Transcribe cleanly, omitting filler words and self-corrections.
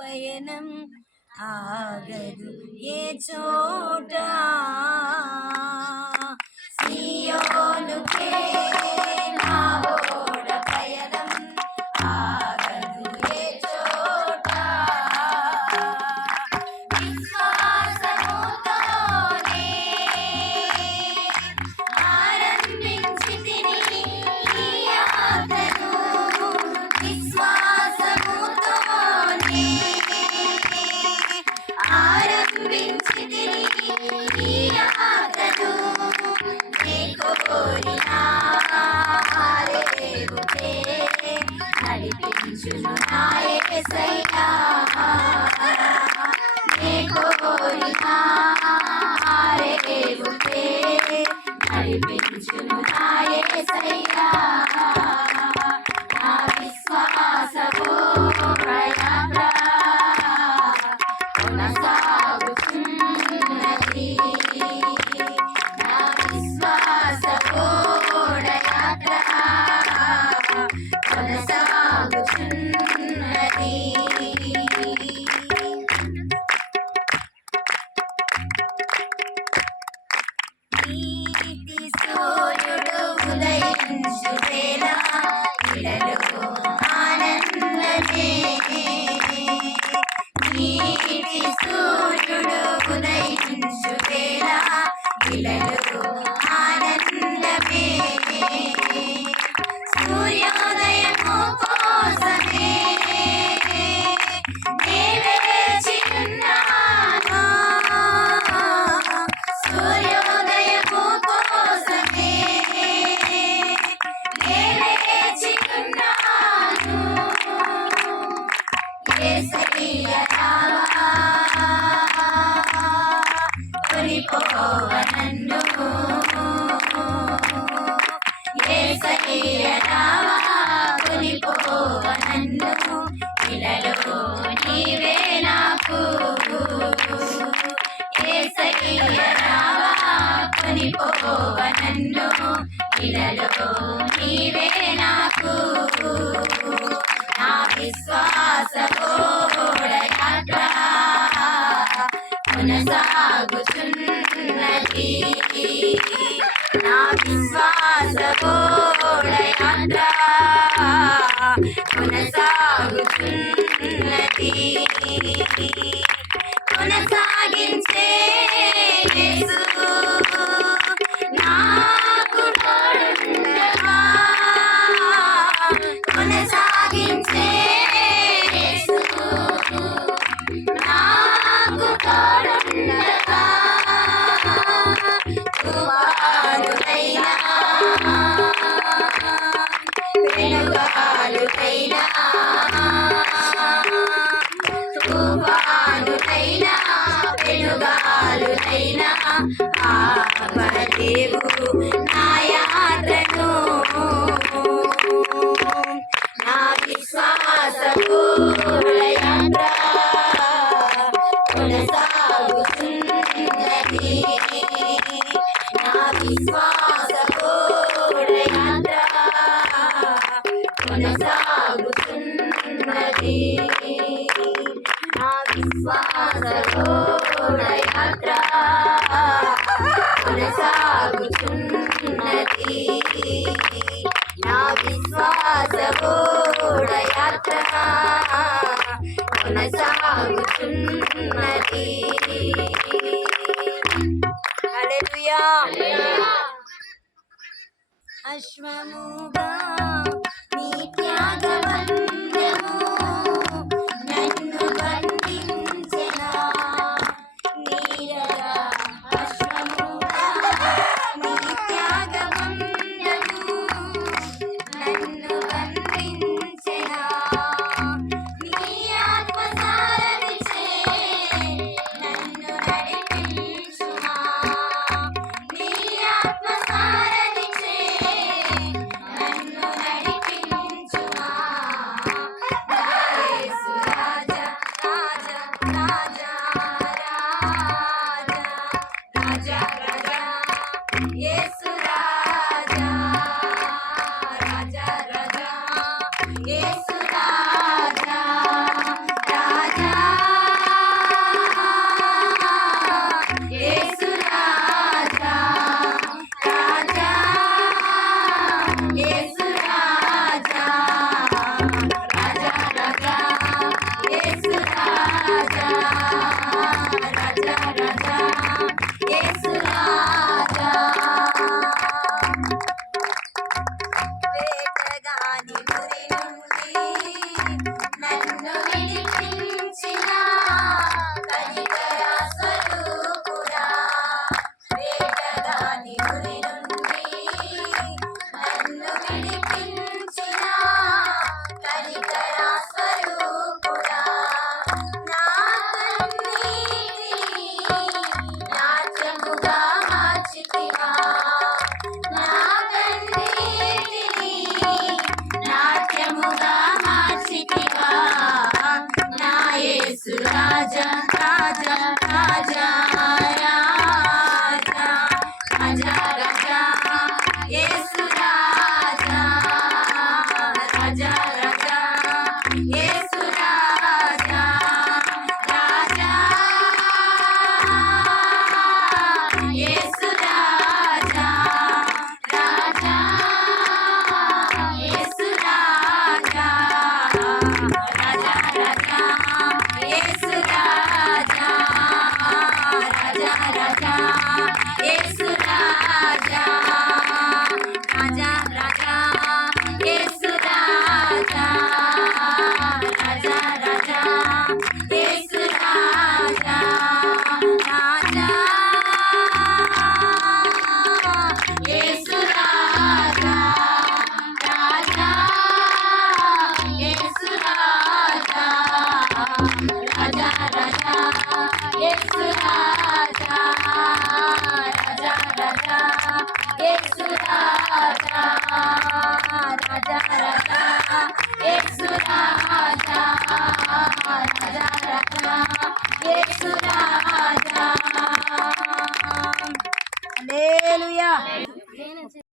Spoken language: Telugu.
పయనం ఆగదు ఏ చోట సియోనుకే నా ఓడ పయనం ఆగదు ఏ చోట విశ్వాసముతోనే ఆరంభించితిని ఈ యాత్రను విశ్వాసముతోనే ఆరంభించితిని ఈ యాత్రను నీ కోరిన రేవుకే నడిపించును నా యేసయ్యా నీ కోరిన రేవుకే నడిపించును నా యేసయ్యా నా విశ్వాసపు ప్రయాణ కొనసాగుతున్నది నా విశ్వాసపు యాత్ర కొనసాగుతున్నది నీతి సూర్యుడు ఉదయించు వేళ ఇలలో ఆనందమే నీతి సూర్యుడు ఉదయించు వేళ ఇలలో ఆనందమే సూర్యోదయము కోసమే నే వేచి ఉన్నాను సూర్యోదయము కోసమే నే వేచి ఉన్నాను యేసయ్యా రావా కొనిపోవ నన్ను యేసయ్యా రావా కొనిపోవ నన్ను ఇలలో నీవే నాకు యేసయ్యా రావా కొనిపోవ నన్ను ఇలలో నీవే నాకు నా విశ్వాసపు యాత్ర కొనసాగుతున్నది నా విశ్వాసపు యాత్ర కొనసాగుతున్నది కొనసాగించే యేసు నాకు తోడుండగా కొనసాగించే యేసు నాకు తోడుండగా తుఫానులైనా వెనుగాలులైనా తుఫానులైనా వెనుగాలులైనా ఆపలేవు నా యాత్రను నా విశ్వాసపు యాత్ర కొనసాగుతున్నది నా విశ్వాసపు యాత్ర కొనసాగుతున్నది నా విశ్వాసపు యాత్ర కొనసాగుతున్నది నా విశ్వాసపు యాత్ర కొనసాగుతున్నది హల్లెలూయా అశ్వముగా నీ త్యాగవంద్యము నన్ను బంధించెనా నీరద అశ్వముగా నీ త్యాగవంద్యము నన్ను బంధించెనా నీ ఆత్మసారమిచే నన్ను నడిపించుమా నీ ఆత్మసారమిచే నన్ను నడిపించుమా రాజా రాజా రాజా రాజా రాజా రాజా యేసు రాజా రాజా రాజా యేసు రాజా రాజా యేసు రాజా రాజా యేసు రాజా రాజా రాజా యేసు రాజా రాజా రాజా యేసు రాజా రాజా రాజా యేసు రాజా రాజా రాజా యేసు రాజా రాజా యేసు రాజా రాజా యేసు రాజా రాజా రాజా యేసు రాజా రాజా రాజా యేసు రాజా రాజా రాజా యేసు రాజా రాజా రాజా యేసు రాజా హల్లెలూయా.